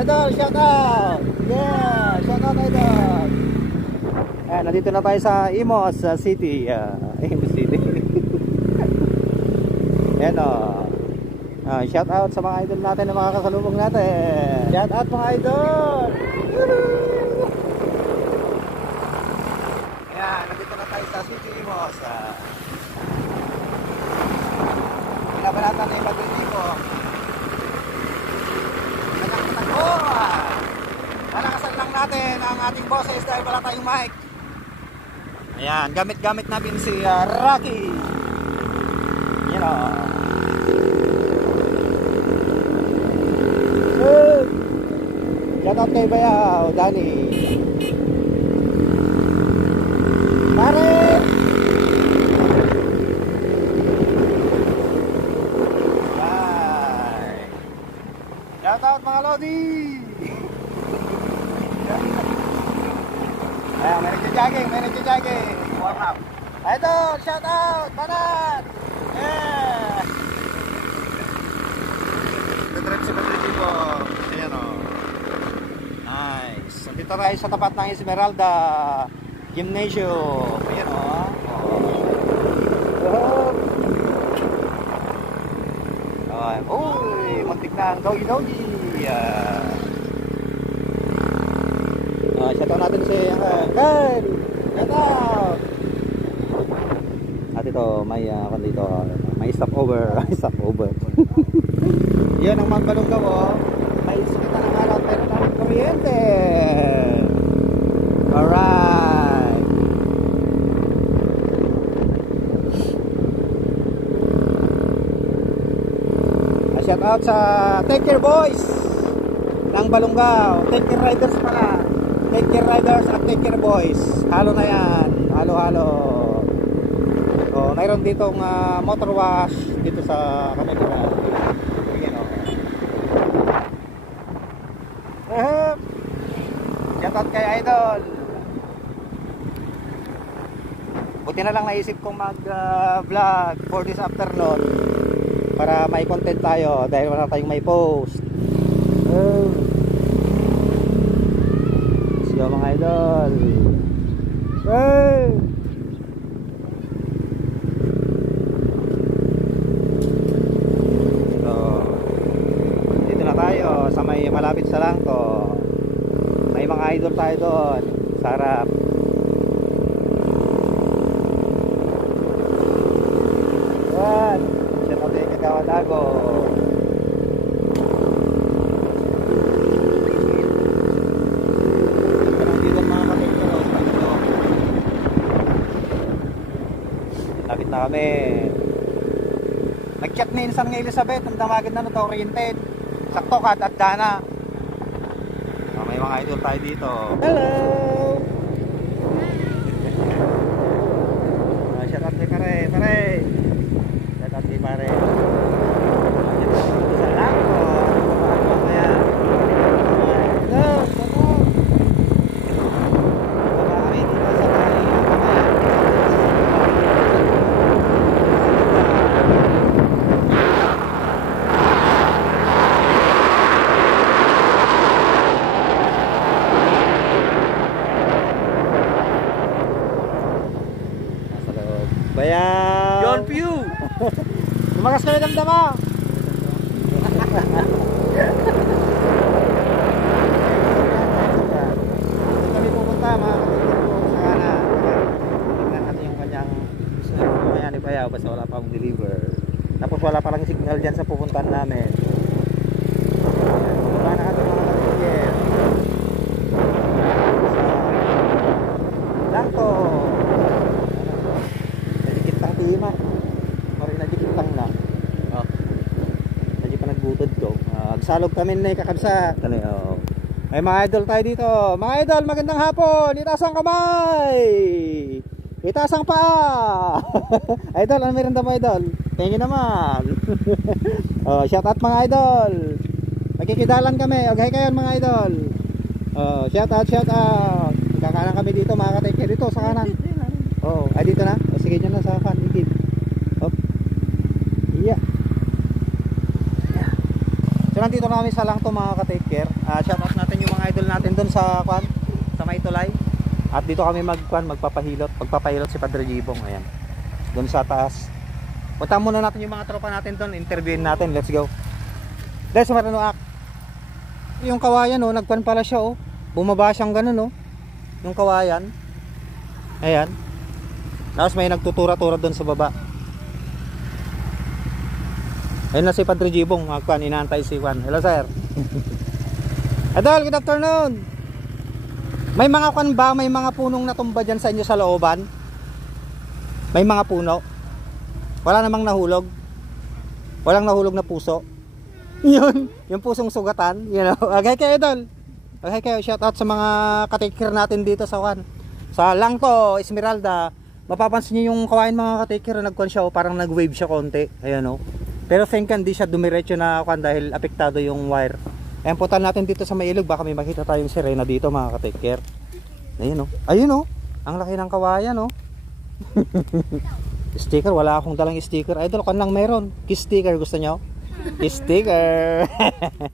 Idol, shout out. Yeah, shout out idol. Ayan, nandito na tayo sa Imus City. Imus City. Ayan o. Shout out sa mga idol natin na mga kasalubong natin. Shout out mga idol. Ayan, nandito na tayo sa City Imus. Pinabalatan na yung pag-review. Palakasan lang natin ang ating boses dahil wala tayong mic. Ayan, gamit-gamit natin si Rocky. Yan o. Shout out kay Bayaw, Danny. Pare! Shout out mga Lodi! Ayan, may nagja-jogging. Warm up. Idol, shout out! Banat! Yeah! Nag-trip si Patrick po. Ayan o. Nice. Dito tayo sa tapat ng Esmeralda Gymnasium. Ayan o. Uy, muntik na ang doggy. Shout out natin si Kyle. Shout out. At ito may stopover. Yan ang Magbalonggaw oh. May sakita ng araw pero tayong kuryente. Alright. Shout out sa Take Care Boys ng Balonggaw. Take Care Riders pala. Take Care Riders at Take Care Boys. Halo na yan. Halo. So, mayroon ditong motor wash dito sa Kamiguran. Ayan o. Shout out kay Idol. Buti na lang naisip kong mag-vlog for this afternoon para may content tayo dahil wala tayong may post. Let's go mga idol. So, dito na tayo sa may malapit sa Langko. May mga idol tayo doon sa harap. Yan. Kawadago. Lapit na kami. Nag-chat ni Insan ng Elizabeth ang damagan na oriented. Sakto ka at Dana. May mga idol tayo dito. Hello. Shout out kay pare. Shout out kay pare. Bayan! Yon Pew! Lumakas kami damdama! Kami pupunta mga kapatid ko sa kana. Tignan natin yung kanyang signal mamaya ni Bayaw basta wala pa akong deliver. Tapos wala pa lang signal dyan sa pupuntahan namin. Wala na kami mga kapatid. Langko! Tima. Mari na dikitang na. Oh. Hindi pa nagbutod to. Agsalog kami na kakabsat. Oh. May mga idol tayo dito. Mga idol, magandang hapon. Itaas ang kamay. Itaas ang paa. Idol, ano meron mo idol? Tingin naman. Oh, shout out mga idol. Magkikidalan kami. Okay kayo mga idol. Oh, shout out. Kakanan kami dito, mga kateke dito sa kanan. Oh, ay dito na. O, sige nyo na sa kanan. Hop. Yeah. So So nandito na kami sa Langto mga ka-take care. Shoutout natin yung mga idol natin doon sa kwan, sa Maytulay. At dito kami magpapahilot si Padre Jibong. Ayan. Doon sa taas. Punta muna natin yung mga tropa natin doon, interviewin natin. Let's go. Dahil sa Maranuak. Yung kawayan oh, nagkwan pala siya oh. Bumaba siyang ganun oh. Yung kawayan. Ayan. Tapos may nagtutura-tura doon sa baba. Ayun na si Padre Jibong, magkwan, inaantay si Juan. Hello sir. Idol, good afternoon. May mga kwan ba, may mga punong natumba dyan sa inyo sa looban? May mga puno? Wala namang nahulog? Walang nahulog na puso? Yun, yung pusong sugatan, you know. Okay kayo idol. Okay kayo, shout out sa mga katikir natin dito sa Juan. Sa Langto, Esmeralda. Mapapansin niyo yung kawain mga katikir, nagkwan siya, parang nag-wave siya konti. Ayan o. Pero thank hindi siya dumiretso na kwan dahil apektado yung wire. Ayan, punta natin dito sa Mailog, baka may makita tayong sirena dito mga ka-take care. Ayun o. Ayun o. Ang laki ng kawayan o. Sticker, wala akong dalang sticker. Idol, kan lang meron. Kiss sticker, gusto nyo? Kiss sticker.